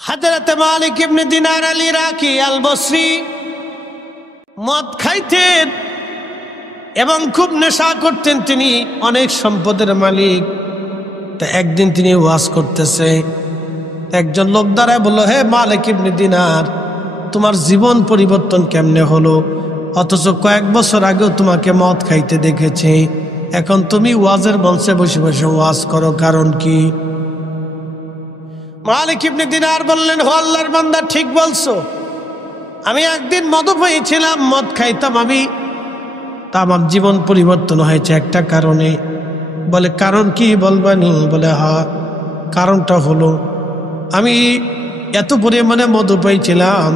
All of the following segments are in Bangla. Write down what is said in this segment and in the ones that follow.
হযরত মালিক ইবনে দিনার আল ইরাকি আল বসরি মদ খাইতেন এবং খুব নেশা করতেন। তিনি অনেক সম্পদের মালিক। তা একদিন তিনি ওয়াজ করতেছে, একজন লোক দাঁড়ায় বলল, হে মালিক ইবনে দিনার, তোমার জীবন পরিবর্তন কেমনে হলো? অথচ কয়েক বছর আগেও তোমাকে মদ খাইতে দেখেছি, এখন তুমি ওয়াজের মঞ্চে বসে বসে ওয়াজ করো, কারণ কি? মালিক ইবনে দিনার বললেন, হো আল্লাহর বান্দা, ঠিক বলছো। আমি একদিন মদপায়ী ছিলাম, মদ খাইতাম আমি, তা আমার জীবন পরিবর্তন হয়েছে একটা কারণে। বলে, কারণ কি বলবানি? বলে, হ্যাঁ, কারণটা হলো আমি এত পরিমাণে মদপায়ী ছিলাম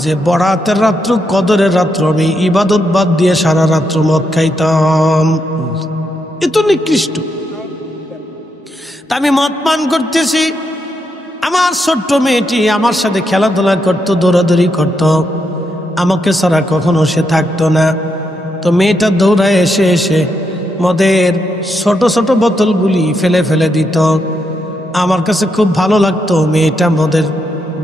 যে বরাতের রাত্র, কদরের রাত্র আমি ইবাদত বাদ দিয়ে সারা রাত্র মদ খাইতাম। এত নিকৃষ্ট। তা আমি মদ পান করতেছি, আমার ছোট্ট মেয়েটি আমার সাথে খেলাধুলা করতো, দৌড়াদৌড়ি করতো, আমাকে ছাড়া কখনো সে থাকতো না। তো মেয়েটা দৌড়ায় এসে এসে মদের ছোট ছোট বোতলগুলি ফেলে ফেলে দিত। আমার কাছে খুব ভালো লাগতো, মেয়েটা মদের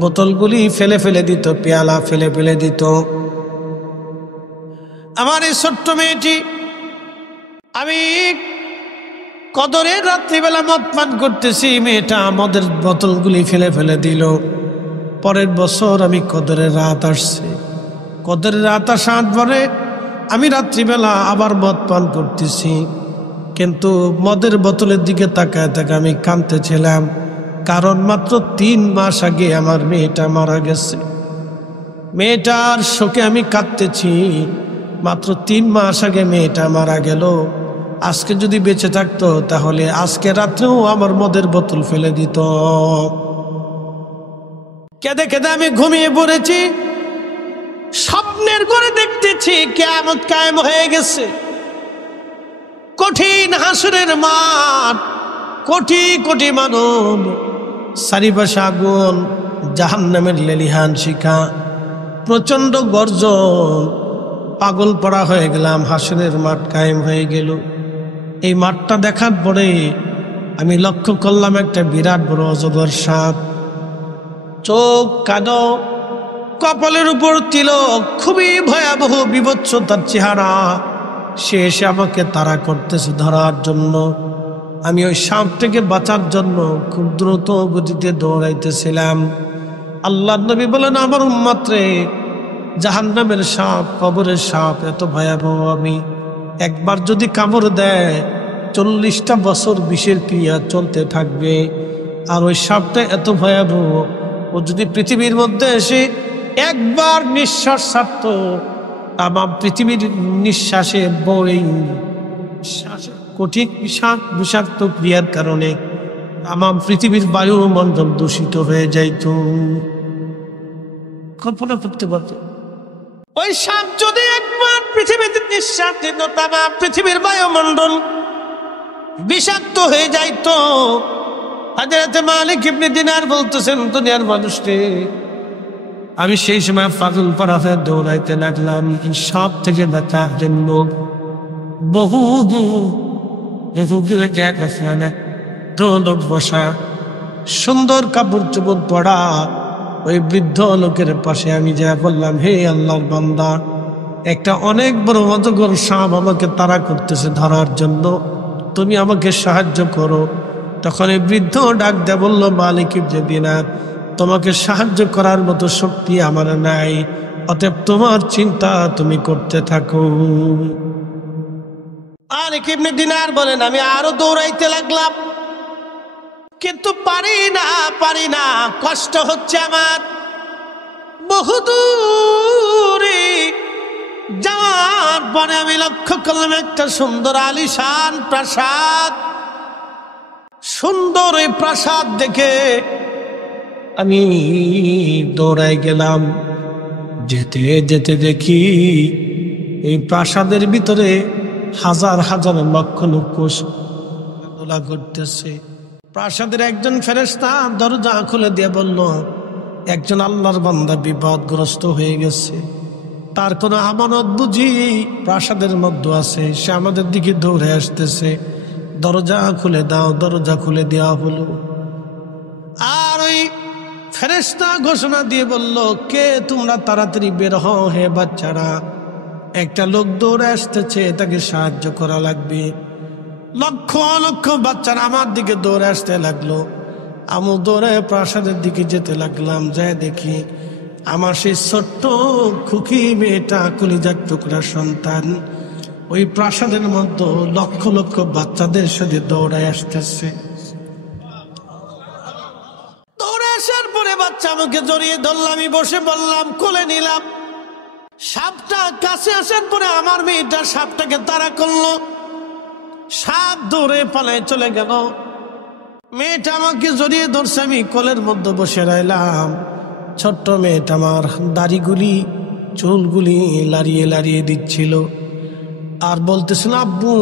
বোতলগুলি ফেলে ফেলে দিত, পেয়ালা ফেলে ফেলে দিত। আমার এই ছোট্ট মেয়েটি, আমি কদরের রাত্রিবেলা মদ পান করতেছি, মেয়েটা মদের বোতলগুলি ফেলে ফেলে দিল। পরের বছর আমি কদরের রাত আসছে, কদরের রাত আসার পরে আমি রাত্রিবেলা আবার মদ পান করতেছি, কিন্তু মদের বোতলের দিকে তাকায় তাকায় আমি কাঁদতেছিলাম, কারণ মাত্র 3 মাস আগে আমার মেয়েটা মারা গেছে। মেয়েটার শোকে আমি কাঁদতেছি, মাত্র 3 মাস আগে মেয়েটা মারা গেল। আজকে যদি বেঁচে থাকতো তাহলে আজকে রাত্রেও আমার মদের বোতল ফেলে দিত। কেঁদে কেঁদে আমি ঘুমিয়ে পড়েছি। স্বপ্নের ঘরে দেখতেছি কিয়ামত কায়েম হয়ে গেছে, কঠিন হাসরের মাঠ, কোটি কোটি মানব, চারিপাশে আগুন, জাহান্নামের লেলিহান শিখা, প্রচন্ড গর্জন। পাগল পড়া হয়ে গেলাম, হাসরের মাঠ কায়েম হয়ে গেল। এই মাঠটা দেখার পরে আমি লক্ষ্য করলাম একটা বিরাট বড় অজগর সাপ, চোখ কালো, কপালের উপর তিলক, খুবই ভয়াবহ বিভৎস তার চেহারা। সে এসে আমাকে তাড়া করতেছে ধরার জন্য। আমি ওই সাপটাকে বাঁচার জন্য খুব দ্রুত গতিতে দৌড়াইতেছিলাম। আল্লাহর নবী বলেন, আমার উম্মত রে, জাহান্নামের সাপ, কবরের সাপ এত ভয়াবহ, আমি একবার যদি কামড় দেয় 40টা বছর বিষের ক্রিয়া চলতে থাকবে। আর ওই সাপটা এত ভয়াবহ, ও যদি পৃথিবীর মধ্যে এসে একবার নিঃশ্বাস ছাড়ত, আমার পৃথিবীর নিঃশ্বাসে বই কঠিন বিষাক্ত ক্রিয়ার কারণে আমার পৃথিবীর বায়ুমণ্ডল দূষিত হয়ে যাইত। কল্পনা করতে পারত, ওই সাপ যদি একবার পৃথিবীতে নিঃশ্বাস দিত, তামাম পৃথিবীর বায়ুমণ্ডল বিষাক্ত হয়ে যাইত। হযরত মালিক ইবনে দিনার বলতেছেন, দুনিয়ার মানুষকে আমি সেই সময় পাগল পাড়া হয়ে দৌড়াইতে লাগলাম সব থেকে বাঁচার জন্য। বহু লোক বসা, সুন্দর কাপড় চোপড় পড়া, ওই বৃদ্ধ লোকের পাশে আমি যা বললাম, হে আল্লাহর বান্দা, একটা অনেক বড় অজগর সাপ আমাকে তাড়া করতেছে ধরার জন্য, তুমি আমাকে সাহায্য করো। তখন এই বৃদ্ধ ডাক দেয়া বলল, মালিক ইবনে দিনার, তোমাকে সাহায্য করার মতো শক্তি আমার নাই, অতএব তোমার চিন্তা তুমি করতে থাকো। মালিক ইবনে দিনার বলেন, আমি আরো দৌড়াইতে লাগলাম, কিন্তু পারি না, কষ্ট হচ্ছে আমার। বহুদূরে যাওয়ার পরে আমি লক্ষ্য করলাম একটা সুন্দর আলিশান প্রাসাদ। সুন্দর এই প্রাসাদ দেখে আমি দৌড়াই গেলাম। যেতে যেতে দেখি এই প্রাসাদের ভিতরে হাজার হাজার লক্ষ লক্ষ দোলা করতেছে। প্রাসাদের একজন ফেরেশতা দরজা খুলে দিয়ে বলল, একজন আল্লাহর বান্দা বিপদগ্রস্ত হয়ে গেছে, তার কোনো আমানত বুঝি প্রাসাদের মধ্যে আছে, সে আমাদের দিকে দৌড়ে আসতেছে, দরজা খুলে দাও। দরজা খুলে দেওয়া হলো। আর ওই ফেরেশতা ঘোষণা দিয়ে বলল, কে তোমরা তাড়াতাড়ি বের হও হে বাচ্চারা, একটা লোক দৌড়ে আসতেছে, তাকে সাহায্য করা লাগবে। লক্ষ লক্ষ বাচ্চারা আমার দিকে দৌড়ে আসতে লাগলো। আমি দৌড়ে প্রাসাদের দিকে যেতে লাগলাম। যায় দেখি আমার সেই ছোট্ট খুকি মেয়েটা, কলিজার টুকরা সন্তান, ওই প্রাসাদের মধ্যে লক্ষ লক্ষ বাচ্চাদের সাথে দৌড়ায় আসতেছে। দৌড়ে আসার পরে বাচ্চা আমাকে জড়িয়ে ধরলাম, আমি বসে বললাম, কোলে নিলাম। সাপটা কাছে আসার পরে আমার মেয়েটা সাপটাকে তাড়া করলো, সাপ দৌড়ে পালায় চলে গেল। মেয়েটা আমাকে জড়িয়ে ধরছে, আমি কোলের মধ্যে বসে রইলাম। ছোট্ট মেয়েটা আমার দাড়িগুলি চুলগুলি লাড়িয়ে লাড়িয়ে দিচ্ছিল আর বলতেছিল, আব্বু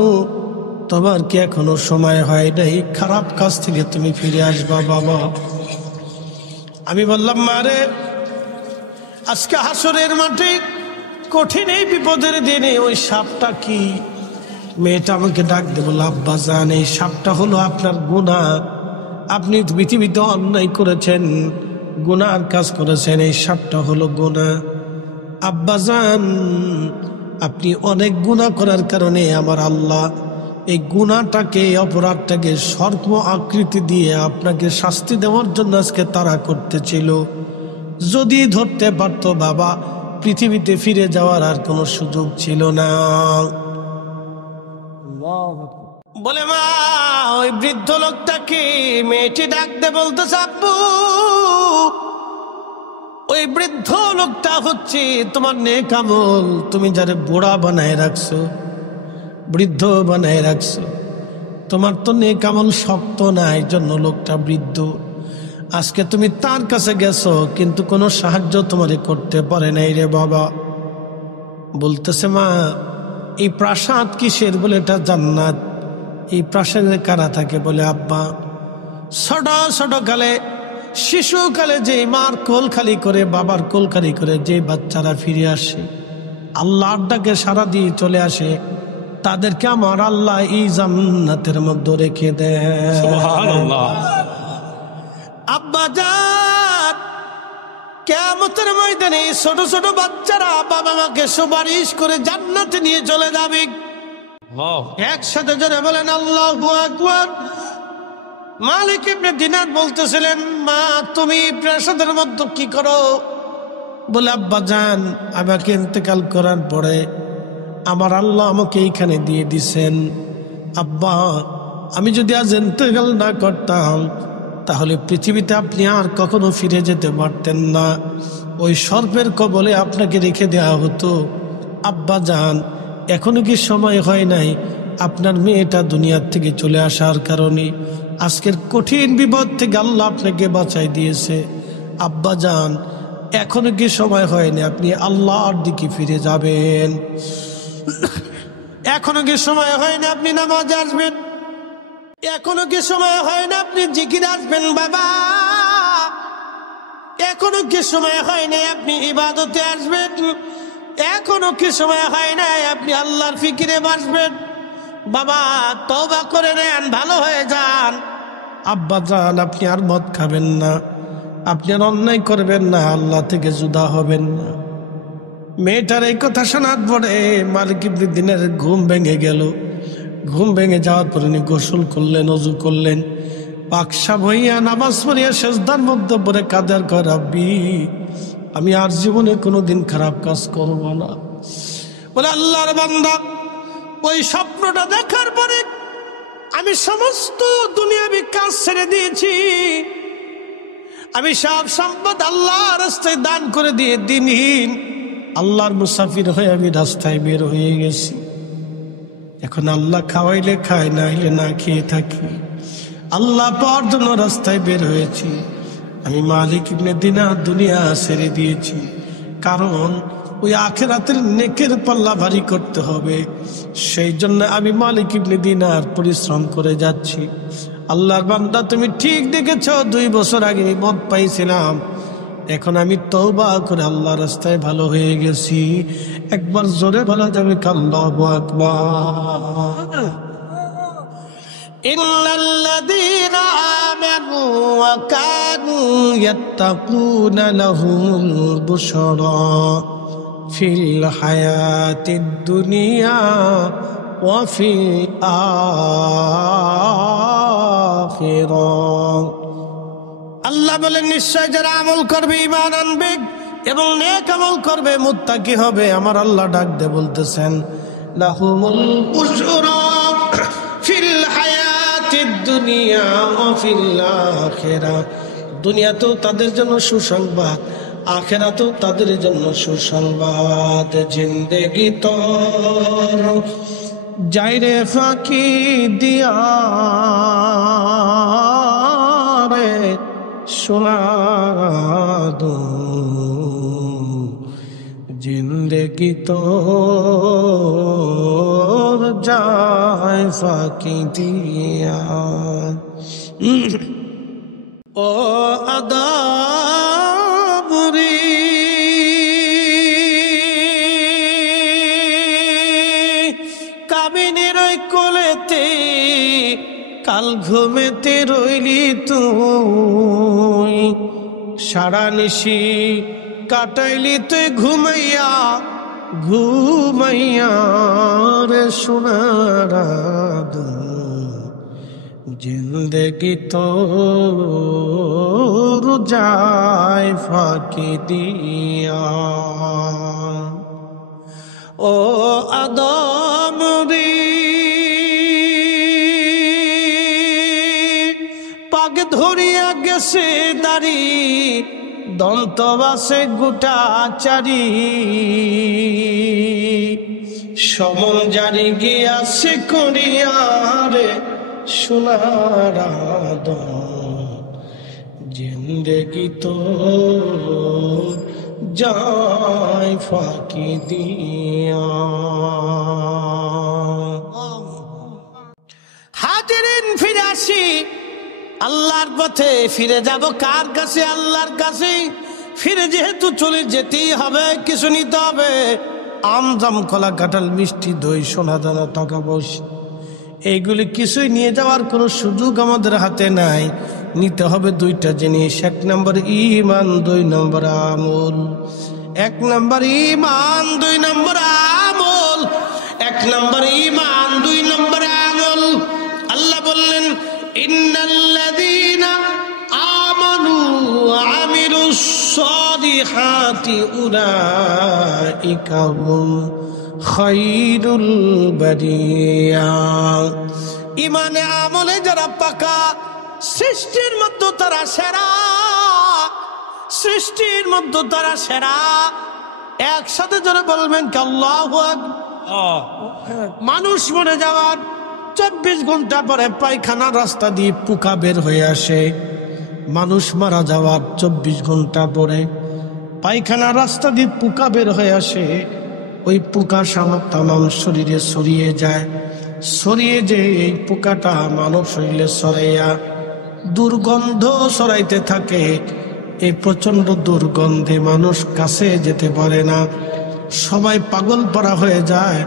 তোমার কি এখনো সময় হয় নাই? খারাপ কাজ থেকে তুমি ফিরে আসবা বাবা। আমি বললাম, মারে আজকে হাসরের মাঠে কঠিন এই বিপদের দিনে ওই সাপটা কি? মেয়েটা আমাকে ডাক দিয়ে বলল, আব্বা জান, এই সাপটা হলো আপনার গুনাহ। আপনি পৃথিবীতে অন্যায় করেছেন, গুনার কাজ করেছেন, এই সাপটা হলো গুনাহ। আব্বা জান, আপনি অনেক গুনাহ করার কারণে আমার আল্লাহ এই গুনাহটাকে, অপরাধটাকে সর্প আকৃতি দিয়ে আপনাকে শাস্তি দেওয়ার জন্য আজকে তাড়া করতেছিল। যদি ধরতে পারতো বাবা, পৃথিবীতে ফিরে যাওয়ার আর কোনো সুযোগ ছিল না। বলে, মা ওই বৃদ্ধ লোকটাকে মেয়েটি ডাকতে বলতেছে, আব্বু ওই বৃদ্ধ লোকটা হচ্ছে তোমার নেক আমল। তুমি যারে বুড়া বানায় রাখছো, বৃদ্ধ বানায় রাখছো, তোমার তো নেক আমল শক্ত না, এই জন্য লোকটা বৃদ্ধ। আজকে তুমি তার কাছে গেছো, কিন্তু কোনো সাহায্য তোমারে করতে পারে নাই রে বাবা। বলতেছে, মা এই প্রাসাদ কিসের? বলে, এটা জান্নাত। এই প্রাসাদে কারা থাকে? বলে, আব্বা ছোট ছোট কালে, শিশুকালে যে মার কোল খালি করে, বাবার কোল খালি করে যে বাচ্চারা ফিরে আসে, আল্লাহর ডাকে সারা দিয়ে চলে আসে, তাদেরকে আমার আল্লাহ এই জান্নাতের মধ্যে রেখে দেয়। সুবহানাল্লাহ। আব্বা জান, কিয়ামতের ময়দানে ছোট ছোট বাচ্চারা বাবা মাকে সুপারিশ করে জান্নাতে নিয়ে চলে যাবে। একসাথে জোরে বলেন আল্লাহু আকবার। মালিক ইবনে দিনার বলতেছিলেন, মা তুমি প্রাসাদের মধ্যে কি করো? বলে, আব্বা জান, আমাকে ইন্তেকাল করার পরে আমার আল্লাহ আমাকে এইখানে দিয়ে দিছেন। আব্বা, আমি যদি আজ ইন্তেকাল না করতাম তাহলে পৃথিবীতে আপনি আর কখনো ফিরে যেতে পারতেন না, ওই সর্পের কবলে আপনাকে রেখে দেওয়া হতো। আব্বা জান, এখনো কি সময় হয় নাই আপনার মেয়েটা দুনিয়ার থেকে চলে আসার কারণে আজকের কঠিন বিপদ থেকে আল্লাহ আপনাকে বাঁচাই দিয়েছে? আব্বা জান, এখনো কি সময় হয়নি আপনি আল্লাহর দিকে ফিরে যাবেন? এখনো কি সময় হয়নি আপনি নামাজে আসবেন? এখনো কি সময় হয় না আপনি জিকির আসবেন বাবা? এখনো কি সময় হয় না আপনি ইবাদতে আসবেন? এখনো কি সময় হয় না আপনি আল্লাহর ফিকিরে বসবেন? বাবা তওবা করে নেন, ভালো হয়ে যান। আব্বা জান, আপনি আর মদ খাবেন না, আপনি আর অন্যায় করবেন না, আল্লাহ থেকে জুদা হবেন না। মেয়েটার এই কথা শোনার পরে মালিক ইবনে দিনের ঘুম ভেঙে গেল। ঘুম ভেঙে যাওয়ার পরে উনি গোসল করলেন, ওযু করলেন, পাকশা হইয়া নামাজ পড়িয়া সেজদার মধ্যে পড়ে কাঁদার কয়, রাব্বি আমি আর জীবনে কোনোদিন খারাপ কাজ করব না। বলে, আল্লাহর বান্দা, ওই স্বপ্নটা দেখার পরে আমি সমস্ত দুনিয়াবি কাজ ছেড়ে দিয়েছি, আমি সব সম্পদ আল্লাহর রাস্তায় দান করে দিয়ে দিনহীন আল্লাহর মুসাফির হয়ে আমি রাস্তায় বের হয়ে গেছি। এখন আল্লাহ খাওয়াইলে খাই, না হইলে না খেয়ে থাকি। আল্লাহ পাওয়ার জন্য রাস্তায় বের হয়েছি। আমি মালিক ইবনে দিনার দুনিয়া ছেড়ে দিয়েছি, কারণ ওই আখিরাতের নেকের পাল্লা ভারী করতে হবে। সেই জন্য আমি মালিক ইবনে দিনার পরিশ্রম করে যাচ্ছি। আল্লাহর বান্দা, তুমি ঠিক দেখেছ, 2 বছর আগে আমি মদ পাইছিলাম, এখন আমি তওবা করে আল্লাহ রাস্তায় ভালো হয়ে গেছি। একবার জোরে বলা যাবে আল্লাহু আকবার। ইল্লাল্লাযীনা আমানু ওয়া কানু ইয়াত্তাকুনা লাহুমুল বুশরা ফিল হায়াতিদ দুনিয়া ওয়া ফিল আখিরাহ। আল্লাহ বলেন নিশ্চয় যারা আমল করবে, ঈমান আনবে এবং নেক আমল করবে, মুত্তাকি হবে, আমার আল্লাহ ডাক দিয়ে বলতেছেন লাহুমুল বুশরা ফিল হায়াতিদ দুনিয়া ওয়া ফিল আখিরাহ। দুনিয়াতেও তাদের জন্য সুসংবাদ, আখিরাতেও তাদের জন্য সুসংবাদ। জিন্দেগি তোর যাইরে ফাঁকি দিয়া রে সোনাদু, জিন্দেগি তোর যায় ফাঁকি দিয়া। ও আদাবুরি কাবিনের ওই কোলেতে কাল ঘুমেতে রইলি তুই, সারা নিশি কাটাইলি তুই ঘুমাইয়া ঘুমাইয়া রে সোনার আদু, জিন্দেগি তোর যায় ফাঁকি দিয়া। ও আদম রে পাগ ধরিয়া গেছে দাড়ি, দন্ত বাসে গোটা চারি, সমন জারি গিয়াছে করিয়া রে সোনার আদম, জিন্দেগি তোর যায় ফাঁকি দিয়া। হাজিরিন ফিরে আসি আল্লাহর পথে, ফিরে যাব কার কাছে? আল্লাহর কাছে। ফিরে যেহেতু চলে যেতেই হবে, কিছু নিতে হবে। আম জাম কলা কাঁঠাল মিষ্টি দই সোনা দানা টাকা পয়সা, এইগুলি কিছুই নিয়ে যাওয়ার কোনো সুযোগ আমাদের হাতে নাই। নিতে হবে দুইটা জিনিস, এক নম্বর ঈমান, দুই নম্বর আমল। এক নম্বর ঈমান, দুই নম্বর আমল। এক নম্বর ঈমান, দুই নম্বর আমল। আল্লাহ বললেন ইন্নাল্লাযীনা আমানু ওয়া আমিলুস সালিহাতি উলাইকা হুম খায়রুল বারিয়া। ঈমানে আমলে যারা পাকা, সৃষ্টির মধ্যে তারা সেরা, সৃষ্টির মধ্যে তারা সেরা। একসাথে যারা বলবেন কি আল্লাহু আকবার। মানুষ মরে যাওয়ার 24 ঘন্টা পরে পায়খানার রাস্তা দিয়ে পোকা বের হয়ে আসে। মানুষ মারা যাওয়ার 24 ঘন্টা পরে পায়খানার রাস্তা দিয়ে পোকা বের হয়ে আসে। ওই পোকা তামাম শরীরে ছড়িয়ে যায়, ছড়িয়ে যে এই পোকাটা মানব শরীরে ছড়াইয়া দুর্গন্ধ ছড়াইতে থাকে। এই প্রচন্ড দুর্গন্ধে মানুষ কাছে যেতে পারে না, সবাই পাগল পারা হয়ে যায়।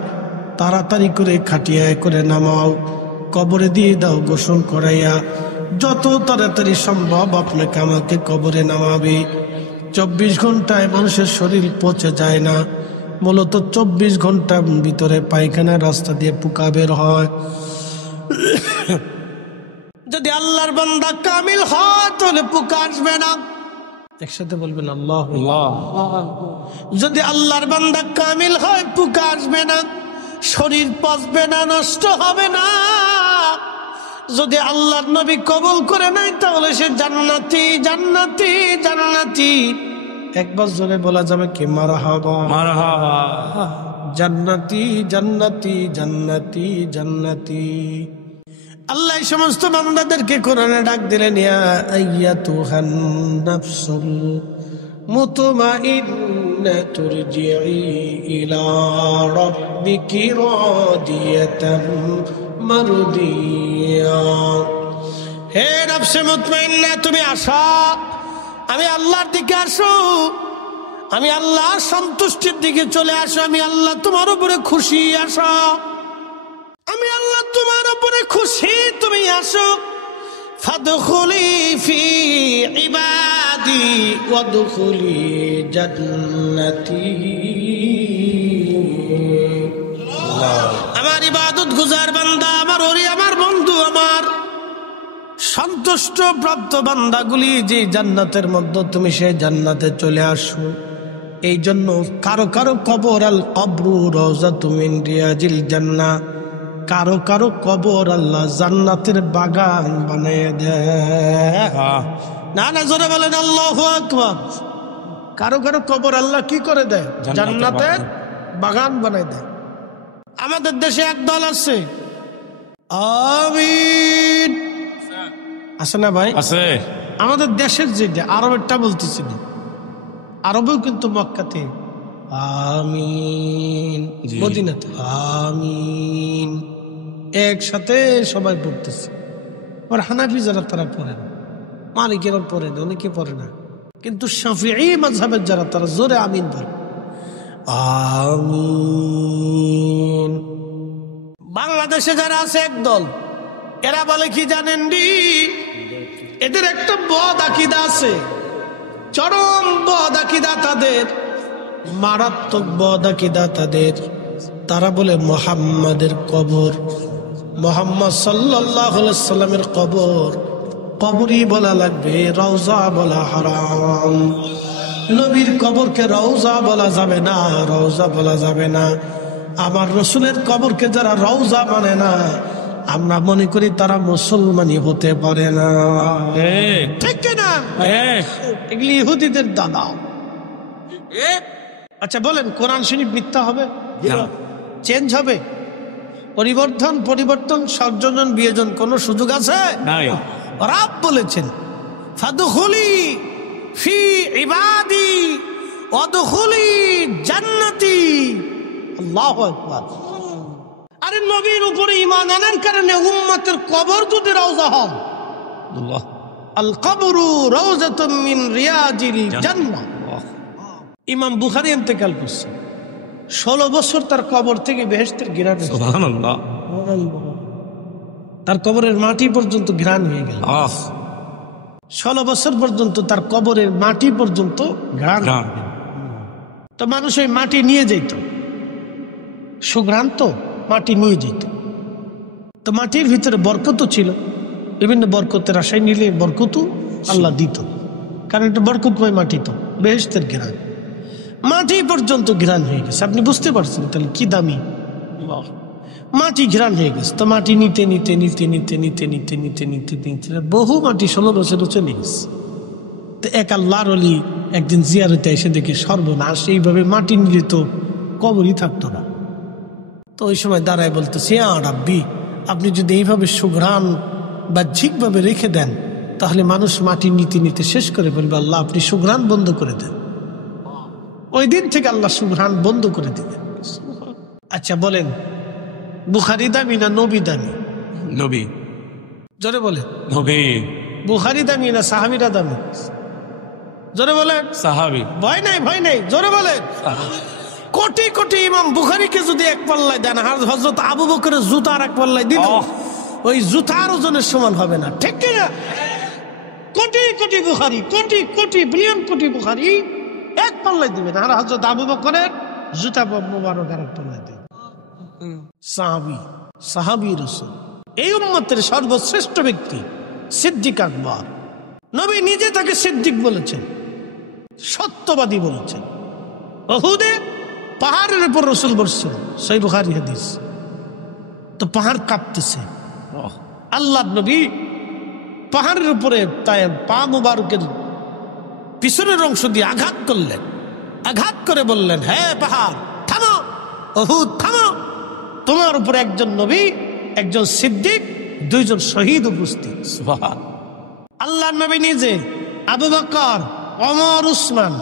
তাড়াতাড়ি করে খাটিয়ায় করে নামাও, কবরে দিয়ে দাও গোসল করাইয়া, যত তাড়াতাড়ি সম্ভব আপনাকে আমাকে কবরে নামাবে। 24 ঘন্টায় মানুষের শরীর পচে যায় না, মূলত 24 ঘন্টার ভিতরে পায়খানার রাস্তা দিয়ে পোকা বের হয়। যদি আল্লাহর বান্দা কামিল হয় তাহলে পোকা আসবে না। একসাথে বলবেন আল্লাহ। যদি আল্লাহর বান্দা কামিল হয় পোকা আসবে না, শরীর পচবে না, নষ্ট হবে না। যদি আল্লাহর নবী কবুল করে নাই তাহলে সে জান্নাতি জান্নাতি জান্নাতি। একবার জোরে বলা যাবে কি মারহাবা মারহাবা, জান্নাতি জান্নাতি জান্নাতি জান্নাতি। আল্লাহ এই সমস্ত বান্দাদেরকে কোরআনে ডাক দিলেন ইয়া আইয়াতুহান নাফসুল মুতমাইন্না তুরজিই ইলা রাব্বিকি রাদিয়াতাম মারদিয়া। হে নফসে মুতমাইন্না, তুমি আসো, আমি আল্লাহর দিকে আসো, আমি আল্লাহর সন্তুষ্টির দিকে চলে আসো। আমি আল্লাহ তোমার উপরে খুশি, আসো। আমি আল্লাহ তোমার উপরে খুশি, তুমি আসো। ফাদখুলি ফি ইবাদি ওয়াদখুলি জান্নাতি। আমার ইবাদত গুজার বান্দা, আমার ওলি, আমার বন্ধু, আমার সন্তুষ্ট প্রাপ্ত বান্দাগুলি যে জান্নাতের মধ্যে, তুমি সেই জান্নাতে চলে আসো। এই জন্য কারো কারো কবর আল কবরু রাউযাতুম মিন রিয়াজিল জান্নাহ, কারো কারো কবর আল্লাহ জান্নাতের বাগান বানিয়ে দেয়। না না, জোরে বলেন আল্লাহু আকবার। কারো কারো কবর আল্লাহ কি করে দেয়? জান্নাতের বাগান বানিয়ে দেয়। আমাদের দেশে এক দল আছে, আমিন আছে না ভাই? আছে। আমাদের দেশের যেটা, আরবেরটা বলতেছি না, আরবেও কিন্তু মক্কাতে আমিন, মদিনাতে আমিন, একসাথে সবাই পড়তেছে। আর হানাফি যারা তারা পড়ে না, মালিকেরা পড়ে না, অনেকে পড়ে না, কিন্তু শাফিঈ মাযহাবের যারা তারা জোরে আমিন বলে আমিন। বাংলাদেশে যারা আছে একদল, এরা বলে কি জানেন নি? এদের একটা বদ আকীদা আছে, চরম বদ আকীদা তাদের, মারাত্মক বদ আকীদা তাদের। তারা বলে মুহাম্মাদের কবর, মুহাম্মদ সাল্লাল্লাহু আলাইহি সাল্লামের কবর, কবরই বলা লাগবে, রওজা বলা হারাম। নবীর কবরকে রওজা বলা যাবে না, রওজা বলা যাবে না। আমার রসুলের কবরকে যারা রওজা মানে না, আমরা মনে করি তারা মুসলমানই হতে পারে না। ঠিক না? এগুলি ইহুদিদের দাদা। আচ্ছা বলেন, কোরআন শরীফ মিথ্যা হবে? চেঞ্জ হবে? পরিবর্তন সংযোজন বিয়োজন কোন সুযোগ আছে? রব বলেছেন ফাদখুলি ফি ইবাদি ওয়াদখুলি জান্নাতি। আল্লাহু আকবার। আরে নবীর উপরে ঈমান আনার কারণে উম্মতের কবর যদি রওজা হয়, আল্লাহ, আল কবরু রাউযাতুম মিন রিয়াজিল জান্নাহ। ইমাম বুখারী ইন্তেকাল করছে, 16 বছর তার কবর থেকে বেহেশতের ঘ্রাণ, সুবহানাল্লাহ, তার কবরের মাটি পর্যন্ত ঘ্রাণ হয়ে গেল। 16 বছর পর্যন্ত তার কবরের মাটি পর্যন্ত ঘ্রাণ। তো মানুষ ওই মাটি নিয়ে যেত, সুঘ্রাণ তো মাটি নিয়ে যেত। তো মাটির ভিতরে বরকত ছিল, বিভিন্ন বরকতের আশায় নিলে বরকত আল্লাহ দিত, কারণ এটা বরকতময় মাটি, তো বেহেশতের ঘ্রাণ, মাটি পর্যন্ত ঘ্রাণ হয়ে গেছে। আপনি বুঝতে পারছেন তাহলে কি দামি মাটি, ঘ্রাণ হয়ে গেছে। তো মাটি নিতে নিতে নিতে নিতে নিতে নিতে নিতে নিতে নিতে বহু মাটি 16 বছরে চলে গেছে। তো এক আল্লাহর ওলি একদিন জিয়ারতে এসে দেখে সর্বনাশ, এইভাবে মাটি নিলে তো কবরই থাকতো না। তো ওই সময় দাঁড়ায় বলতেছে, রাব্বি, আপনি যদি এইভাবে সুঘ্রাণ বাহ্যিকভাবে রেখে দেন, তাহলে মানুষ মাটি নিতে নিতে শেষ করে বলবে, আল্লাহ আপনি সুঘ্রাণ বন্ধ করে দেন। ওই দিন থেকে আল্লাহ সুঘ্রাণ বন্ধ করে দিলেন। আচ্ছা বলেন, বুখারী দামি না নবী দামি? নবী। জোরে বলে নবী। বুখারী দামি না সাহাবীরা দামি? জোরে বলেন সাহাবী। ভয় নাই, ভয় নাই, জোরে বলেন। কোটি কোটি ইমাম বুখারীকে যদি এক পাল্লায় দেন, আর হযরত আবু বকরের জুতা আর এক পাল্লায় দিল, ওই জুতার ওজনের সমান হবে না, ঠিক কিনা? কোটি কোটি বুখারী, কোটি কোটি বিলিয়ন কোটি বুখারী এক পাল্লায় দিবেন, আর হযরত আবু বকরের জুতা মুবারক আর এক পাল্লায় দিবেন। সাহাবী, সাহাবী রাসূল, এই উম্মতের সর্বশ্রেষ্ঠ ব্যক্তি সিদ্দিক আকবর। নবী নিজে তাকে সিদ্দিক বলেছেন, সত্যবাদী বলেছেন। উহুদে পাহাড়ের উপর রাসূল বসছেন, সহিহ বুখারী হাদিস। তো পাহাড় কাঁপতেছে, আল্লাহর নবী পাহাড়ের উপরে তাই পা মুবারকের পিছনের অংশ দিয়ে আঘাত করলেন, আঘাত করে বললেন, হ্যাঁ পাহাড় থামো, উহুদ থামো, তোমার উপরে একজন নবী, একজন সিদ্দিক, 2 জন শহীদ উপস্থিত। আল্লাহর নবী নিজে, আবু বকর, ওমর, উসমান,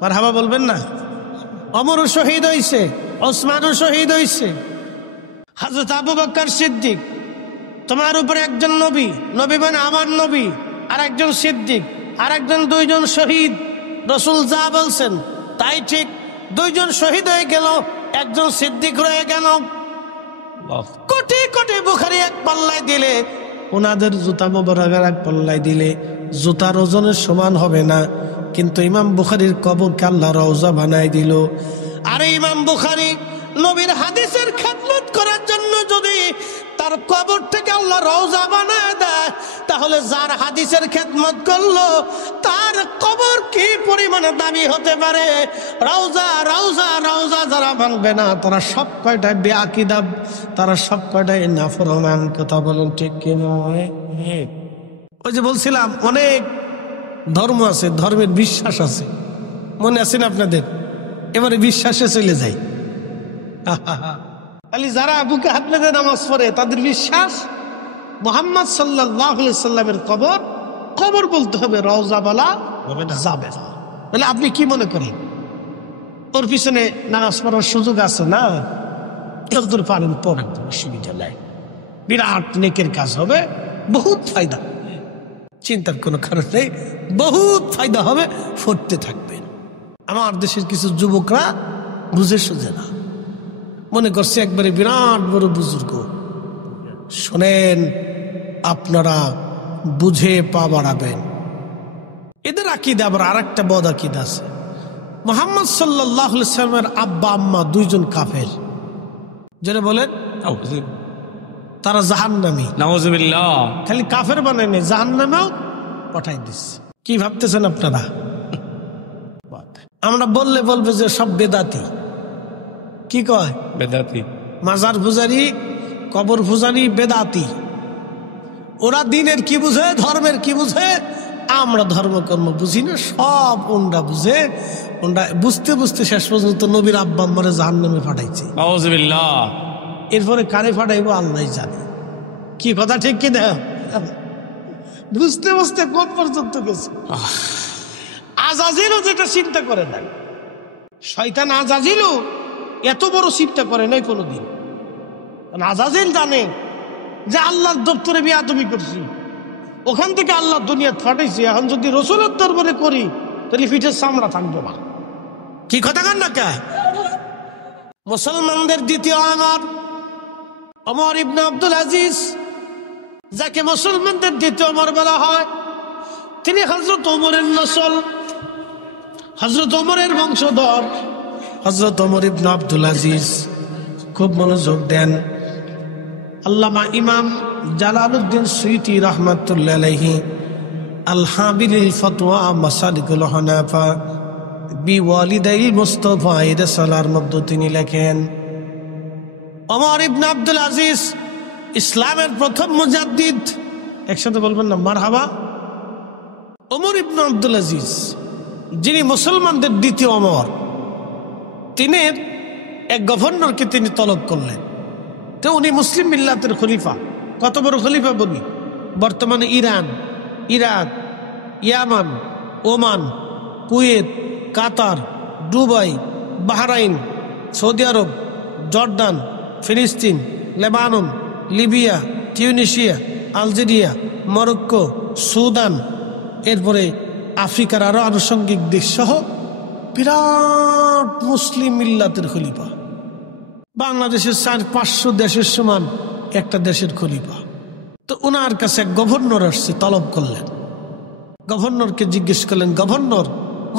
মারহাবা বলবেন না? ওমরও শহীদ হইছে, ওসমানও শহীদ হইছে। হযরত আবু বকর সিদ্দিক, তোমার উপরে একজন নবী, নবী মানে আমার নবী, আর একজন সিদ্দিক, আর একজন, 2 জন শহীদ। রাসূল যা বলছেন তাই ঠিক, 2 জন শহীদ হয়ে গেল, একজন সিদ্দিক রয়ে গেল। কোটি কোটি বুখারী এক পাল্লায় দিলে ওনাদের জুতা মোবারকের এক পাল্লায় দিলে জুতার ওজনের সমান হবে না, কিন্তু ইমাম বুখারীর কবরকে আল্লাহ রওজা বানাই দিল। আরে ইমাম বুখারী নবীর হাদিসের খেদমত করার জন্য যদি তার কবর থেকে আল্লাহ রওজা বানায় দেয়, তাহলে যার হাদিসের খেদমত করলো তার কবর কি পরিমাণে দামি হতে পারে। রওজা রওজা রওজা যারা ভাঙবে না তারা সব কয়টাই বেআকিদা, তারা সব কয়টাই নাফরমান। কথা বলেন ঠিক কি নয়? ওই যে বলছিলাম অনেক ধর্ম আছে, ধর্মের বিশ্বাস আছে, মনে আছে না আপনাদের? এবারে বিশ্বাসে চলে যাই। খালি যারা বুকে হাত বেঁধে নামাজ পড়ে তাদের বিশ্বাস মুহাম্মদ সাল্লাল্লাহু আলাইহি সাল্লামের কবর, কবর বলতে হবে, রওজা বলা যাবে না। তাহলে আপনি কি মনে করেন ওর পিছনে নামাজ পড়ার সুযোগ আছে না? যতদূর পারেন পড়েন, অসুবিধা নাই, বিরাট নেকের কাজ হবে, বহুত ফায়দা, চিন্তার কোনো কারণ নেই, বহুত ফায়দা হবে, পড়তে থাকবেন। আমার দেশের কিছু যুবকরা বুঝে সুঝে না, মনে করছে একবারে বিরাট বড় বুজুর্গ। শোনেন, আপনারা বুঝে পা বাড়াবেন। এদের আকিদা আবার আর একটা বদ আকিদা আছে। মুহাম্মদ সাল্লাল্লাহু আলাইহি সাল্লামের আব্বা আম্মা দুইজন কাফের, যেটা বলেন তারা জাহান্নামী, নাউযুবিল্লাহ। খালি কাফের বানায় নেই, জাহান্নামেও পাঠাই দিচ্ছে। কি ভাবতেছেন আপনারা? আমরা বললে বলবে যে সব বেদাতি। কি কয়? বেদাতি, মাজার পূজারি, কবর পূজারি বেদাতি। ওরা দিনের কি বুঝে, ধর্মের কি বুঝে, আমরা ধর্মকর্ম বুঝি না, সব ওনরা বুঝে। ওনরা বুঝতে বুঝতে শেষ পর্যন্ত নবীর আব্বা আম্মারে জাহান্নামে পাঠাইছে, নাউযুবিল্লাহ। এরপরে কারে পাঠাইবো আল্লাহই জানে। কি কথা ঠিক কি না? বুঝতে বুঝতে কোন পর্যন্ত গেছে। আজাজিলও যেটা চিন্তা করে নাই, শয়তান আজাজিলও এত বড় চিন্তা করে নাই কোনোদিন। আজাজিল জানে যে আল্লাহর দপ্তরে বেয়াদবি করছি, ওখান থেকে আল্লাহ দুনিয়া ফাটাইছে, এখন যদি রসুলের দরবারে করি তাহলে পিঠের চামড়া থাকবে না। কি কথা কান না কে? মুসলমানদের দ্বিতীয় ওমর ইবনে আব্দুল আজিজ, যাকে মুসলমানদের দ্বিতীয় ওমর বলা হয়, তিনি হযরত ওমরের নসল, হযরত ওমরের বংশধর, হযরত ওমর ইবনে আব্দুল আজিজ। খুব মনোযোগ দেন। আল্লামা ইমাম জালালউদ্দিন সুয়ুতী রাহমাতুল্লাহি আলাইহি আল হাবিলিল ফতওয়া মাসালিকুল হানাফা বিওয়ালিদাইল মুস্তাফা ইরসালার মধ্যে তিনি লেখেন, ওমর ইবনে আব্দুল আজিজ ইসলামের প্রথম মুজাদ্দিদ। একসাথে বলবেন না মারহাবা। ওমর ইবনে আব্দুল আজিজ, যিনি মুসলমানদের দ্বিতীয় ওমর, তিনি এক গভর্নরকে তিনি তলব করলেন। তো উনি মুসলিম মিল্লাতের খলিফা। কত বড় খলিফা বলি? বর্তমানে ইরান, ইরাক, ইয়ামান, ওমান, কুয়েত, কাতার, দুবাই, বাহরাইন, সৌদি আরব, জর্দান, ফিলিস্তিন, Lebanon, Libya, Tunisia, Algeria, Morocco, Sudan, এরপরে আফ্রিকার আরো আনুষঙ্গিক দেশ সহ বিরাট মুসলিম মিল্লাতের খলিফা। বাংলাদেশের 400-500 দেশের সমান একটা দেশের খলিফা। তো ওনার কাছে এক গভর্নর আসছে, তলব করলেন। গভর্নরকে জিজ্ঞেস করলেন, গভর্নর,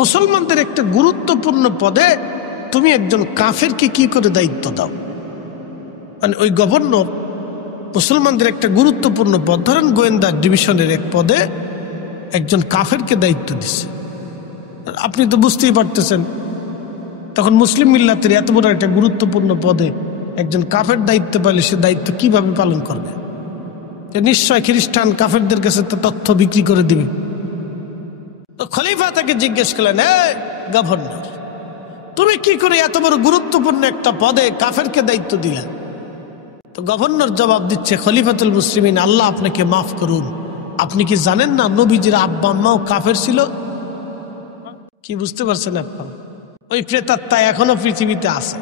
মুসলমানদের একটা গুরুত্বপূর্ণ পদে তুমি একজন কাফেরকে কি করে দায়িত্ব দাও? মানে ওই গভর্নর মুসলমানদের একটা গুরুত্বপূর্ণ পদ, ধরেন গোয়েন্দা ডিভিশনের এক পদে একজন কাফেরকে দায়িত্ব দিচ্ছে। আপনি তো বুঝতেই পারতেছেন, তখন মুসলিম মিল্লাতের এত বড় একটা গুরুত্বপূর্ণ পদে একজন কাফের দায়িত্ব পেলে সে দায়িত্ব কিভাবে পালন করবে? নিশ্চয় খ্রিস্টান কাফেরদের কাছে তো তথ্য বিক্রি করে দিবে। তো খলিফা তাকে জিজ্ঞেস করলেন, গভর্নর, তুমি কি করে এত বড় গুরুত্বপূর্ণ একটা পদে কাফেরকে দায়িত্ব দিলেন? তো গভর্নর জবাব দিচ্ছে, খলিফাতুল মুসলিমিন, আল্লাহ আপনাকে মাফ করুন, আপনি কি জানেন না নবীজির আব্বা আম্মাও কাফের ছিল? কি বুঝতে পারছেন আপনার? ওই প্রেতাত্মা এখনো পৃথিবীতে আছে।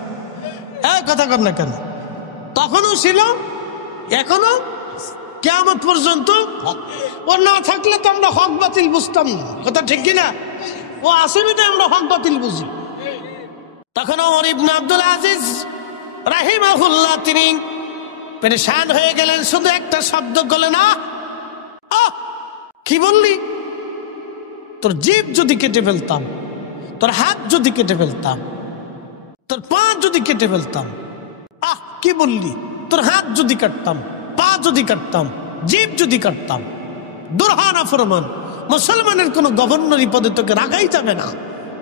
কথা কর না কেন? তখনও ছিল, এখনো কিয়ামত পর্যন্ত। ও না থাকলে তো আমরা হক বাতিল বুঝতাম না। কথা ঠিক কিনা? ও আসেনি তো আমরা হক বাতিল বুঝি। তখন ওমর ইবনে আব্দুল আজিজ রাহিমাহুল্লাহ তিনি পেরেশান হয়ে গেলেন, শুধু একটা শব্দ করলেন, কি বললি? তোর জিভ যদি কেটে ফেলতাম, তোর হাত যদি কেটে ফেলতাম, তোর পা যদি কেটে ফেলতাম। কি বললি? তোর হাত যদি কাটতাম, পা যদি কাটতাম, জিভ যদি কাটতাম। দুরহানা ফরমান, মুসলমানের কোন গভর্নরি পদে তোকে রাখাই যাবে না,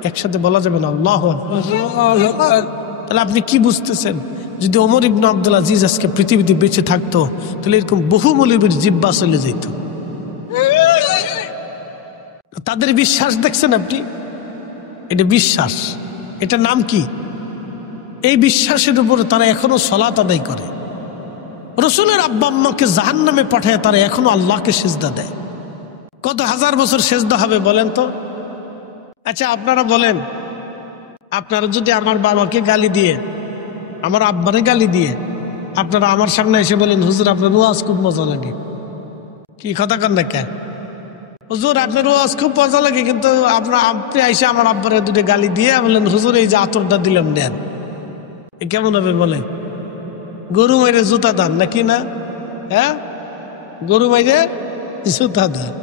একসাথে বলা যাবে না আল্লাহু আকবার। তাহলে আপনি কি বুঝতেছেন? যদি ওমর ইবনে আব্দুল আজিজ আজকে পৃথিবীতে বেঁচে থাকতো, তাহলে এরকম বহু মৌলবীর জিহ্বা চলে যেত। তাদের বিশ্বাস দেখছেন আপনি? এটা বিশ্বাস, এটা নাম কি? এই বিশ্বাসের উপরে তারা এখনো সালাত আদায় করে। রসুলের আব্বা আম্মাকে জাহান্নামে পাঠায় তারা এখনো আল্লাহকে সিজদা দেয়। কত হাজার বছর সিজদা হবে বলেন তো? আচ্ছা আপনারা বলেন, আপনারা যদি আমার বাবাকে গালি দিয়ে, আমার আব্বারে গালি দিয়ে আপনারা আমার সামনে এসে বলেন, হুজুর আপনার ওয়াজ খুব মজা লাগে, কি কথা কন না কেন? হুজুর আপনার ওয়াজ খুব মজা লাগে, কিন্তু আপনি এসে আমার আব্বারে দুটো গালি দিয়ে বললেন, হুজুর এই যে আতরটা দিলাম নেন, এ কেমন হবে বলেন? গরু মাইরে জুতা দান নাকি না? হ্যাঁ, গরু মাইরে জুতা দান।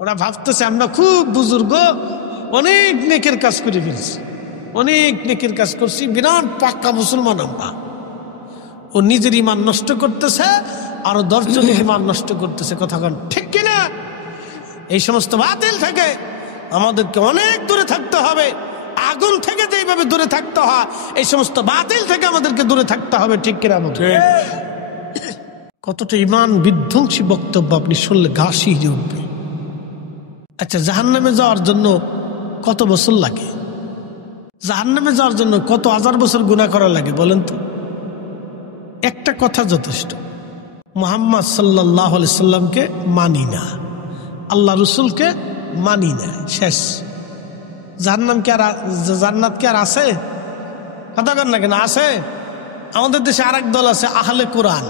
ওরা ভাবতেছে আমরা খুব বুজুর্গ, অনেক নেকের কাজ করে ফেলছি, অনেক নেকের কাজ করছি, বিরাট পাক্কা মুসলমান আমরা। ও নিজের ইমান নষ্ট করতেছে, আরো 10 জনের ইমান নষ্ট করতেছে। কথা কন ঠিক কিনা? এই সমস্ত বাতিল থেকে আমাদেরকে অনেক দূরে থাকতে হবে। আগুন থেকে যেভাবে দূরে থাকতে হয়, এই সমস্ত বাতিল থেকে আমাদেরকে দূরে থাকতে হবে। ঠিক কিনা? কতটা ইমান বিধ্বংসী বক্তব্য আপনি শুনলে গা শিহরে উঠবে। আচ্ছা, জাহান্নামে যাওয়ার জন্য কত বছর লাগে? জাহান্নামে যাওয়ার জন্য কত হাজার বছর গুনাহ করা লাগে বলেন তো? একটা কথা যথেষ্ট, মুহাম্মদ সাল্লাল্লাহু আলাইহি সাল্লামকে মানি না, আল্লাহ রসুলকে মানি না, শেষ। জাহান্নাম কি আর, জান্নাত কি আর আছে? কথা কন না কেন? আছে। আমাদের দেশে আরেক দল আছে, আহলে কোরআন।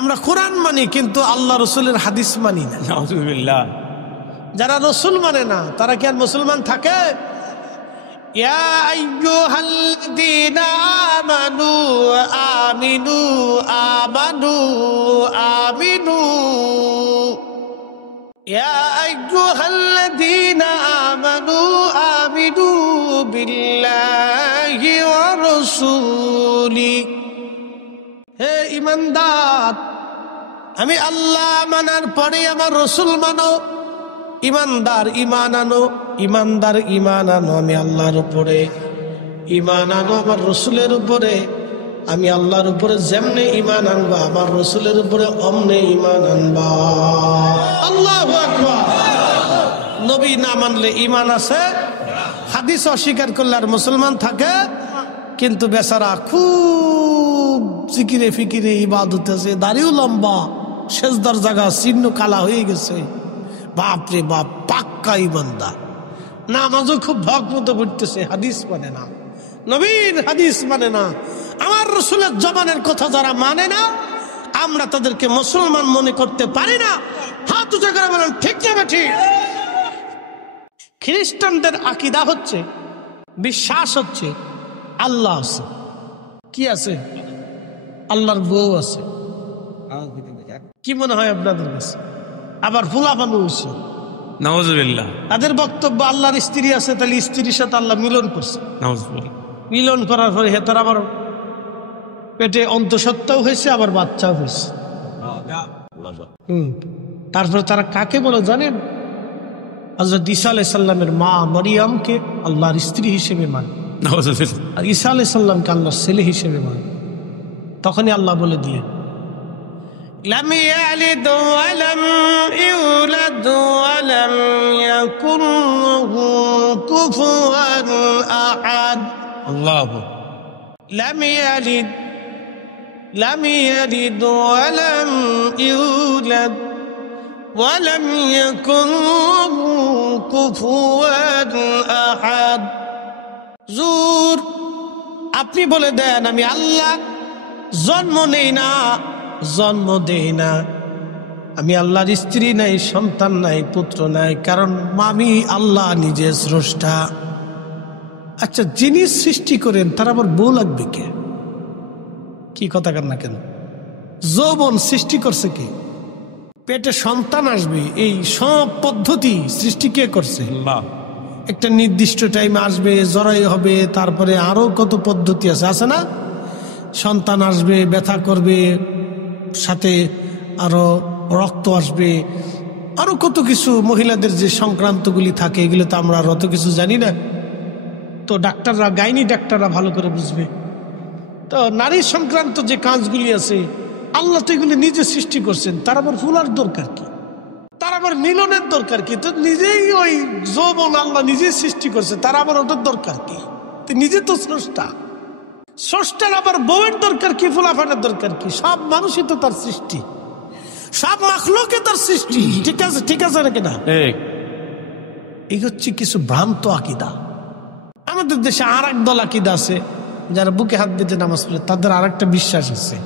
আমরা কোরআন মানি কিন্তু আল্লাহ রসুলের হাদিস মানি না। নাউযুবিল্লাহ। যারা রসুল মানে না তারা কি আর মুসলমান থাকে? ইয়া আইয়ুহাল্লাযীনা আমানু আমিনু আমানু আমিনু, ইয়া আইয়ুহাল্লাযীনা আমানু আমিনু বিল্লাহি ওয়া রাসূলি। হে ইমানদার, আমি আল্লাহ মানার পরে আমার রসুল মানো। ইমানদার ইমান আনো, ইমানদার ইমান আনো আমি আল্লাহর উপরে, ইমান আনো আমার রসুলের উপরে। আমি আল্লাহর উপরে যেমনে ইমান আনবা, আমার রসুলের উপরে অমনে ইমান আনবা। আল্লাহু আকবার। নবী না মানলে ইমান আছে, হাদিস অস্বীকার করলে আর মুসলমান থাকে। কিন্তু বেচারা খুব জিকিরে ফিকিরে ইবাদত আছে, দাড়িও লম্বা, সেজদার জায়গা চিহ্ন কালা হয়ে গেছে। বাপরে বাপ, পাক্কা ইমানদার। নামাজও খুব ভক মতো পড়তেছে, হাদিস মানে না, নবীর হাদিস মানে না, আমার রসুলের জবানের কথা যারা মানে না, আমরা তাদেরকে মুসলমান মনে করতে পারি না। হাত উঁচু করে বলেন ঠিক না ঠিক? খ্রিস্টানদের আকীদা হচ্ছে, বিশ্বাস হচ্ছে আল্লাহ আছে। কি আছে? আল্লাহর বউ আছে। কি মনে হয় আপনাদের কাছে? আবার ফুলাফানু হচ্ছে, নাউযুবিল্লাহ। তাদের বক্তব্য আল্লাহর স্ত্রী আছে, তাহলে স্ত্রীর সাথে আল্লাহ মিলন করছে। নাউযুবিল্লাহ। মিলন করার পরে হেতার আবার পেটে অন্তঃসত্ত্বাও হয়েছে, আবার বাচ্চাও হয়েছে। তারপরে তারা কাকে বলে জানেন? হযরত ঈসা আলাইহিস সালামের মা মারিয়ামকে আল্লাহর স্ত্রী হিসেবে মানে, আর ঈসা আলাইহিস সালামকে আল্লাহর ছেলে হিসেবে মানে। তখনই আল্লাহ বলে দিয়ে, লাম ইয়ালিদ ওয়া লাম ইউলাদ ওয়া লাম ইয়াকুন লাহু কুফুয়ান আহাদ। আল্লাহু লাম ইয়ালিদ ওয়া লাম ইউলাদ ওয়া লাম ইয়াকুন লাহু কুফুয়ান আহাদ। হুজুর আপনি বলে দেন আমি আল্লাহ জন্ম নেই না, জন্ম দেই না, আমি আল্লাহর স্ত্রী নাই, সন্তান নাই, পুত্র নাই, কারণ আমি আল্লাহ নিজে স্রষ্টা। আচ্ছা, যিনি সৃষ্টি করেন তার আবার বউ লাগবে কে? কি কথা কর না কেন? যৌবন সৃষ্টি করছে কে? পেটে সন্তান আসবে, এই সব পদ্ধতি সৃষ্টি কে করছে? একটা নির্দিষ্ট টাইমে আসবে, জরাই হবে, তারপরে আরো কত পদ্ধতি আছে না? সন্তান আসবে, ব্যথা করবে, সাথে আরো রক্ত আসবে, আরো কত কিছু, মহিলাদের যে সংক্রান্তগুলি থাকে এগুলো তো আমরা অত কিছু জানি না। তো ডাক্তাররা, গাইনি ডাক্তাররা ভালো করে বুঝবে। তো নারী সংক্রান্ত যে কাজগুলি আছে আল্লাহ তো এগুলি নিজে সৃষ্টি করছেন, তার আবার ফুলার দরকার কি? তার আবার মিলনের দরকার কি? তো নিজেই ওই যৌবন আল্লাহ নিজেই সৃষ্টি করছে, তার আবার ওটার দরকার কি? তো নিজে তো স্রষ্টা, স্রষ্টার আবার বউয়ের দরকার কি, ফুলাফানের দরকার কি? সব মানুষই তো তার সৃষ্টি, সব মাখলুকে তার সৃষ্টি। ঠিক আছে, ঠিক আছে নাকি না? এই হচ্ছে কিছু ভ্রান্ত আকিদা। আমাদের দেশে আর এক দল আকিদা আছে, যারা বুকে হাত বেঁধে নামাজ পড়ে, তাদের আর একটা বিশ্বাস আছে।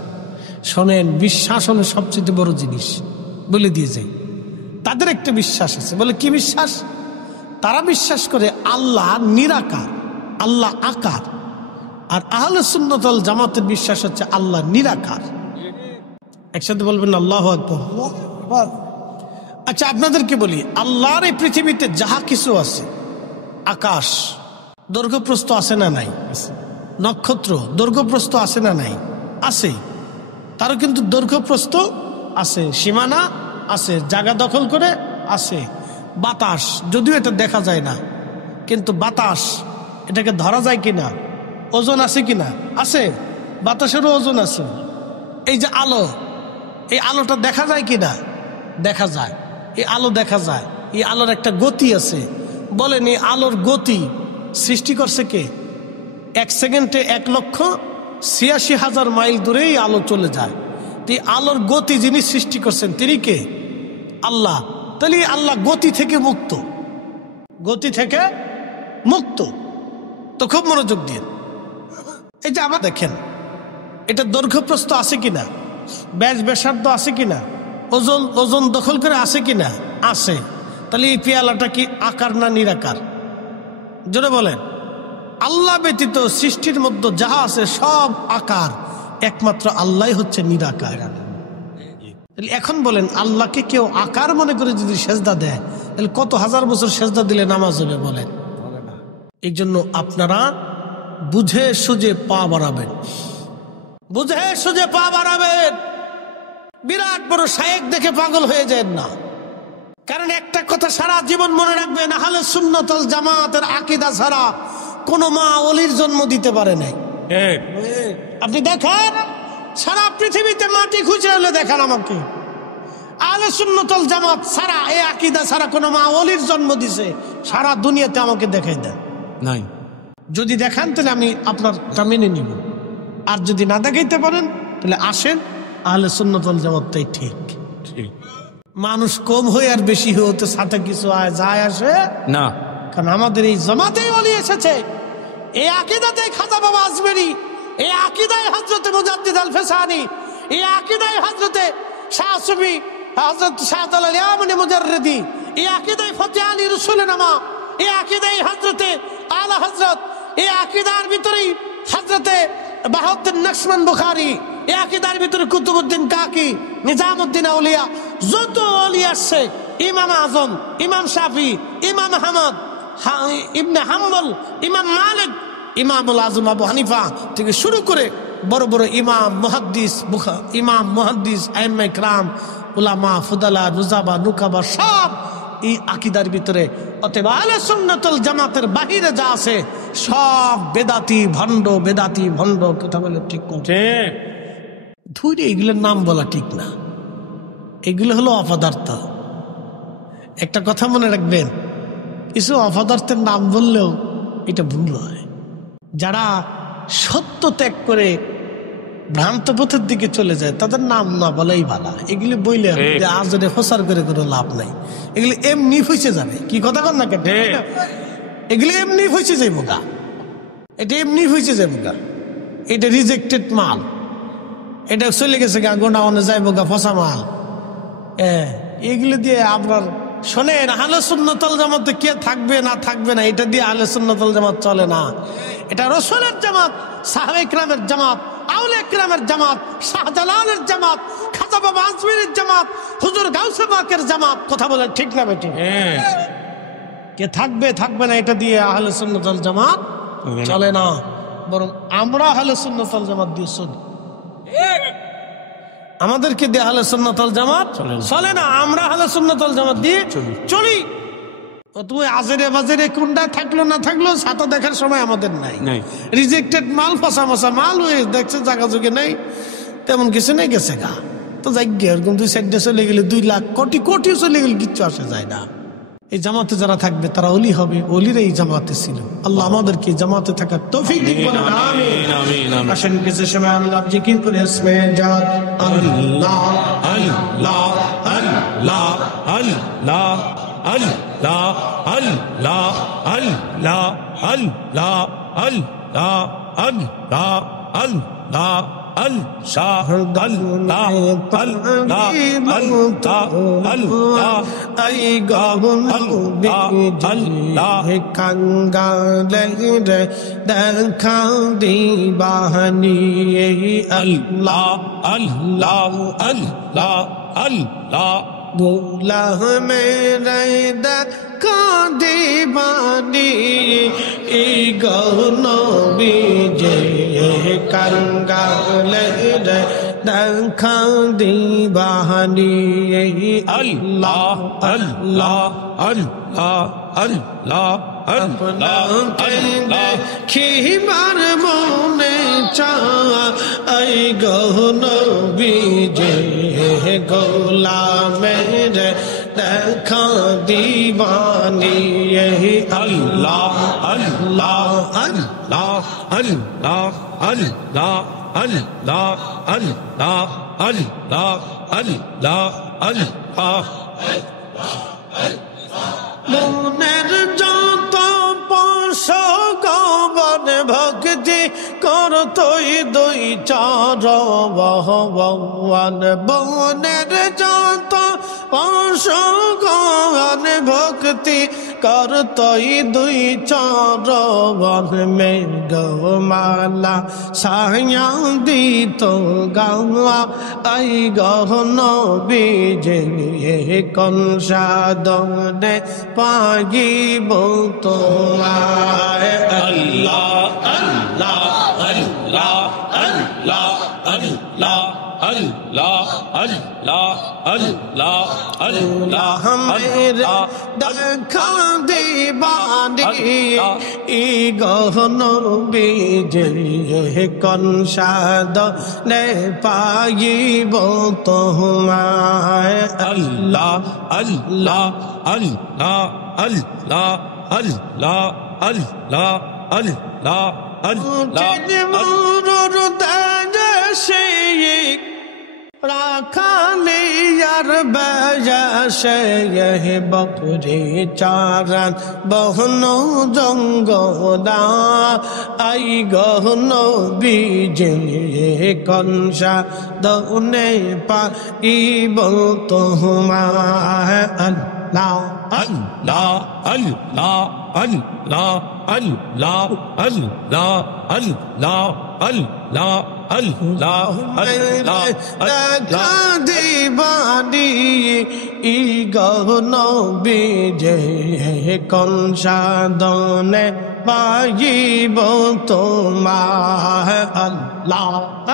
শোনেন, বিশ্বাস হলো সবচেয়ে বড় জিনিস, বলে দিয়ে যাই। তাদের একটা বিশ্বাস আছে, বলে কি বিশ্বাস? তারা বিশ্বাস করে আল্লাহ নিরাকার, আল্লাহ আকার। আর আহলে সুন্নাত ওয়াল জামাতের বিশ্বাস হচ্ছে আল্লাহ নিরাকার। একসাথে বলবেন আল্লাহু আকবার। আচ্ছা, আপনাদেরকে বলি, আল্লাহর এই পৃথিবীতে যাহা কিছু আছে, আকাশ দৈর্ঘ্যপ্রস্থ আছে না নাই? নক্ষত্র দৈর্ঘ্যপ্রস্থ আছে না নাই? আছে। তারও কিন্তু দৈর্ঘ্যপ্রস্থ আছে, সীমানা আছে, জায়গা দখল করে আছে। বাতাস, যদিও এটা দেখা যায় না, কিন্তু বাতাস এটাকে ধরা যায় কিনা? ওজন আছে কিনা? আছে, বাতাসেরও ওজন আছে। এই যে আলো, এই আলোটা দেখা যায় কিনা? দেখা যায়, এই আলো দেখা যায়। এই আলোর একটা গতি আছে। বলেন, এই আলোর গতি সৃষ্টি করছে কে? 1 সেকেন্ডে 1,86,000 মাইল দূরেই আলো চলে যায়। তো এই আলোর গতি যিনি সৃষ্টি করছেন তিনি কে? আল্লাহ। তাহলে আল্লাহ গতি থেকে মুক্ত, গতি থেকে মুক্ত। তো খুব মনোযোগ দিয়ে এই যে আবার দেখেন, এটা দৈর্ঘ্যপ্রস্থ আছে কিনা, ব্যাস ব্যাসার্ধ আছে কিনা, ওজন দখল করে আছে কিনা? আছে। তাহলে এই পেয়ালাটা কি আকার না নিরাকার? জোরে বলেন। আল্লাহ ব্যতীত সৃষ্টির মধ্যে যাহা আছে সব আকার, একমাত্র আল্লাহ হচ্ছে নিরাকার। এখন বলেন, আল্লাহকে কেউ আকার মনে করে যদি সেজদা দেয়, তাহলে কত হাজার বছর সেজদা দিলে নামাজ হবে? বলেন। এই জন্য আপনারা বুঝে সুঝে পা বাড়াবেন, বুঝে সুঝে পা বাড়াবেন। বিরাট বড় শায়েখ দেখে পাগল হয়ে যায় না। কারণ একটা কথা সারা জীবন মনে রাখবেন, আহলে সুন্নাত ওয়াল জামাতের আকীদা ছাড়া কোন মা ওলির জন্ম দিতে পারে নাই। আপনি দেখেন, সারা পৃথিবীতে মাটি খুঁজে হলে দেখান আমাকে, আহলে সুন্নাত ওয়াল জামাত ছাড়া, এই আকীদা ছাড়া কোন মা ওলির জন্ম দিছে সারা দুনিয়াতে আমাকে দেখাই দেন নাই। যদি দেখান তাহলে আমি আপনারটা মেনে নিব, আর যদি না দেখাইতে পারেন তাহলে আসেন, আহলে সুন্নাত ওয়াল জামাতটাই ঠিক। মানুষ কম হয়ে আর বেশি হতে সাথে কিছু যায় আসে না, কারণ আমাদের এই জামাতেই ওলি এসেছে, এই আকীদাতেই খাজা বাবা আজমেরি, এই আকীদায় হযরতে মুজাদ্দিদ আল ফেসানি, এই আকীদায় হযরতে শাহ সুফি হযরত শাহজালাল ইয়ামানি মুজাররিদি, এই আকীদায় ফতে আলী রসুলনামা, এই আকীদায় হযরতে আলা হযরত, এই আকীদার ভিতরেই হযরতে বাহাউদ্দিন নকশবন্দ বুখারী, এই আকীদার ভিতরে কুতুবউদ্দিন কাকি, নিজামউদ্দিন আউলিয়া, যত ওলি আসছে, ইমাম আজম, ইমাম শাফি, ইমাম আহমদ ইবনে হাম্বল, ইমাম মালিক, ইমামুল আজম আবু হানিফা থেকে শুরু করে বড় বড় ইমাম মুহাদ্দিস আইম্মা ইকরাম, উলামা, ফুদালা, নুজাবা, নুকাবা, সব এই আকীদার ভিতরে। অতএব আহলে সুন্নাত ওয়াল জামাতের বাহিরে যা আছে সব বেদাতি ভণ্ড, বেদাতি ভণ্ড। কথা বলে ঠিক করছে ধুইরে, এগুলোর নাম বলা ঠিক না, এগুলো হলো অপদার্থ। একটা কথা মনে রাখবেন, কিছু অপদার্থের নাম বললেও এটা ভুল হয়। যারা সত্য ত্যাগ করে ভ্রান্ত পথের দিকে চলে যায় তাদের নাম না বলাই ভালো। এগুলি বইলে আজ প্রচার করে কোনো লাভ নাই, এগুলি এমনি ফেসে যাবে। কি কথা কন না কেটে, এগুলি এমনি ফেসে যাইব গা, এটা এমনি ফেসে যাইব গা, এটা রিজেক্টেড মাল, এটা চলে গেছে গা, গোনা অনে যাইব গা, ফসা মাল। এগুলি দিয়ে আপনার শোনেন, আহলে সুন্নাত ওয়াল জামাতে কে থাকবে না থাকবে না, এটা দিয়ে আহলে সুন্নাত ওয়াল জামাত চলে না। এটা রাসূলের জামাত, সাহাবায়ে কেরামের জামাত, আউলিয়া কেরামের জামাত, শাহজালালের জামাত, খাজা বাবা আজমিরের জামাত, হুজুর গাউসে পাকের জামাত। কথা বলেন ঠিক না বেটি? কে থাকবে থাকবে না এটা দিয়ে আহলে সুন্নাত ওয়াল জামাত চলে না, বরং আমরা আহলে সুন্নাত ওয়াল জামাত দিয়ে চলি। আমাদেরকে দিয়ে আহলে সুন্নাত ওয়াল জামাত চলে না, আমরা আহলে সুন্নাত ওয়াল জামাত দিয়ে চলি। তুমি আজেরে বাজেরে কোনটা থাকলো না থাকলো ছাতা দেখার সময় আমাদের নাই। রিজেক্টেড মাল, ফসা মশা মাল হয়ে দেখছে জায়গা যুগে নেই, তেমন কিছু নেই, গেছে গা। তো যাই গে এরকম 2 সাইডে চলে গেলে 2 লাখ কোটি কোটি চলে গেলে কিচ্ছু আসে যায় না। এই জামাতে যারা থাকবে তারা ওলি হবে, ওলিরা এই জামাতে ছিল। আল্লাহ আমাদেরকে জামাতে থাকার তৌফিক দিন, বলেন আমিন আমিন। আসেন কিছু সময় আল্লাহ জিকির করে ইসমে জাত আল্লাহ আল্লাহ আল্লাহ আল্লাহ আল্লাহ আল্লাহ আল্লাহ আল্লাহ আল্লাহ আল্লাহ আল্লাহ আল্লাহ আল্লাহ আল্লাহ আল্লাহ আই গাহুন আল্লাহ কাঙ্গালে রে দেখা দিবানি আল্লাহ আল্লাহ আল্লাহ আল্লাহ बोला मेरे দেখা দিবানি গহনো বিজে কাঙ্গালে রে দেখা দিবানি আল্লাহ আল্লাহ আল্লাহ আল্লাহ আল্লাহ খিবার মনে চাই গহনো বিজে গোলামের দেখা দিবানি আল্লাহ আল্লাহ আল্লাহ আল্লাহ আল্লাহ আল্লাহ আল্লাহ আল্লাহ আল্লাহ আল্লাহ মনের যত পশগবন ভক্তি করতই 2 চার ভগবান। বনের যত পশগবন ভক্তি করতই 2 চার মেঘমালা ছায়া দিত গাওয়া আই গহন বিজে কোন সাধনে পাগিব তোমায় আল্লাহ আল্লাহ আল্লাহ আল্লাহ আল্লাহ আল্লাহ আল্লাহ আল্লাহ আল্লাহ মেরে দেখা দিবানি গহন বিজে কোন সাধনে পাগিব তোমায় আল্লাহ আল্লাহ আল্লাহ আল্লাহ আল্লাহ আল্লাহ আল্লাহ রাখালিয়ার বয়সে বকরি চারান বহন জঙ্গলা আই গহন বিজে কনসা দনে পাইব তোমায় আল্লাহ আল্লাহ আল্লাহ আল্লাহ আল্লাহ আল্লাহ আল্লাহ আল্লাহ আল্লাহ আল্লাহ দেখা দিবানি গহন বিজে কোন সাধনে পাইব তোমায় আল্লাহ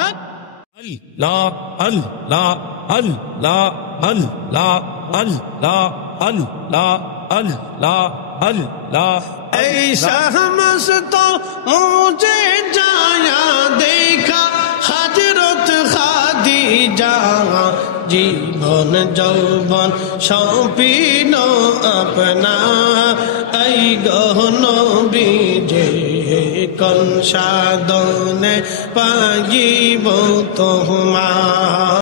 আল্লাহ আল্লাহ আল্লাহ আল্লাহ আল্লাহ আল্লাহ আল্লাহ আল্লাহ ऐसा मस्त मुझे जाया देखा हजरत खादिजा জীবন যৌবন সপিন আপনা এই গহন বিজে কোন সাধনে পাইব তোমার